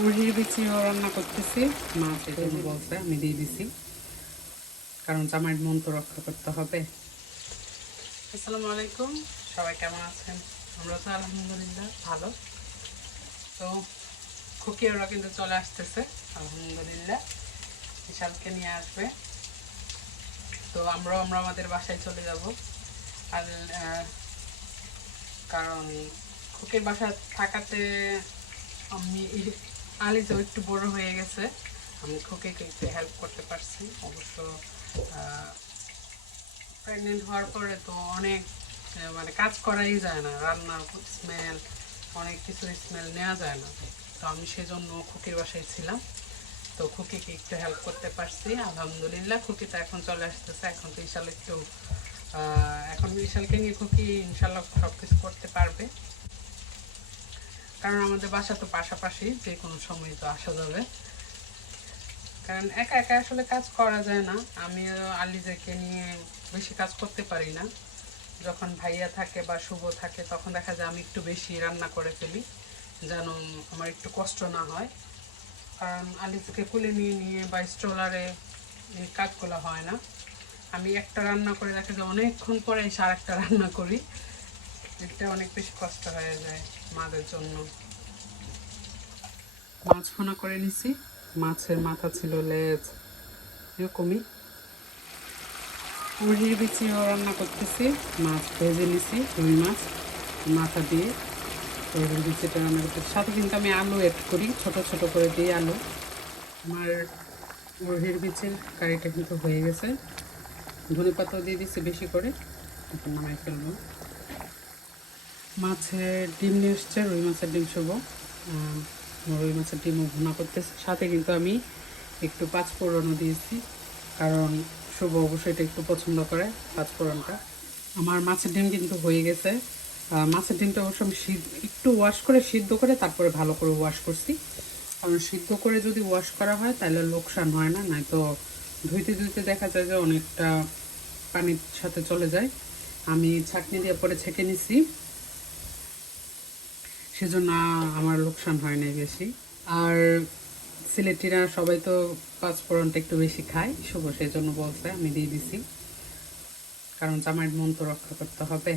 মুরগির বিচিও রান্না করতেছি মাছ এটা বলছে, আমি দিয়ে দিছি। কারণ জামাইয়ের মন তো রক্ষা করতে হবে। আসসালামু আলাইকুম, সবাই কেমন আছেন? আমরা তো আলহামদুলিল্লাহ ভালো। তো খুকি ওরা কিন্তু চলে আসতেছে, আলহামদুলিল্লাহ। বিশালকে নিয়ে আসবে। তো আমরাও, আমরা আমাদের বাসায় চলে যাব। আর কারণ খুকির বাসা থাকাতে আমি একটু বড় হয়ে গেছে। আমি খুকিকে একটু হেল্প করতে পারছি। অবশ্য প্রেগনেন্ট হওয়ার পরে তো অনেক মানে কাজ করাই যায় না। রান্নার স্মেল অনেক কিছু স্মেল নেওয়া যায় না। তো আমি সেজন্য খুকির বাসায় ছিলাম। তো খুকিকে একটু হেল্প করতে পারছি। আলহামদুলিল্লাহ, খুকি তো এখন চলে আসতেছে। এখন তো ইশাল একটু এখন বিশালকে নিয়ে খুকি ইনশাল্লাহ সব কিছু করতে পারবে। কারণ আমাদের বাসা তো পাশাপাশি, যে কোনো সময় তো আসা যাবে। কারণ একা একা আসলে কাজ করা যায় না। আমি আলিজাকে নিয়ে বেশি কাজ করতে পারি না। যখন ভাইয়া থাকে বা শুভ থাকে, তখন দেখা যায় আমি একটু বেশি রান্না করে ফেলি, যেন আমার একটু কষ্ট না হয়। কারণ আলিজাকে কুলে নিয়ে নিয়ে বা স্ট্রোলারে কাজগুলো হয় না। আমি একটা রান্না করে দেখা যায় অনেকক্ষণ পরে এসে আর একটা রান্না করি। এটা অনেক বেশি কষ্ট হয়ে যায় মাদের জন্য। মাছ ফোনা করে নিছি। মাছের মাথা ছিল লেজ, এরকমই। মুরগির বিচিও রান্না করতেছি, মাছ ভেজে নিছি, রুই মাছ, মাথা দিয়ে। মুরগির বিচিটা রান্না করতেছি। সাথে কিন্তু আমি আলু অ্যাড করি, ছোট ছোট করে দিই আলু। আমার মুরগির বিচির কারিটা কিন্তু হয়ে গেছে। ধনে পাতাও দিয়ে দিচ্ছি বেশি করে নামাই ফেলব। মাছের ডিম নিয়ে এসছে, রুই মাছের ডিম শুভ রুই মাছের ডিমও ভুনা করতেছি। সাথে কিন্তু আমি একটু পাঁচ ফোড়নও দিয়েছি, কারণ শুভ অবশ্যই এটা একটু পছন্দ করে, পাঁচ ফোড়নটা। আমার মাছের ডিম কিন্তু হয়ে গেছে। মাছের ডিমটা অবশ্য আমি সিদ্ধ, একটু ওয়াশ করে সিদ্ধ করে তারপরে ভালো করে ওয়াশ করছি। কারণ সিদ্ধ করে যদি ওয়াশ করা হয়, তাহলে লোকসান হয় না, নয়তো ধুইতে ধুইতে দেখা যায় যে অনেকটা পানির সাথে চলে যায়। আমি ছাঁকনি দিয়ে পরে ছেঁকে নিছি। সেজন্য আমার লোকসান হয় নাই বেশি। আর সিলেটিরা সবাই তো পাঁচফোড়নটা একটু বেশি খায়, শুভ সেজন্য বলছে, আমি দিয়ে দিছি। কারণ জামাইয়ের মন তো রক্ষা করতে হবে।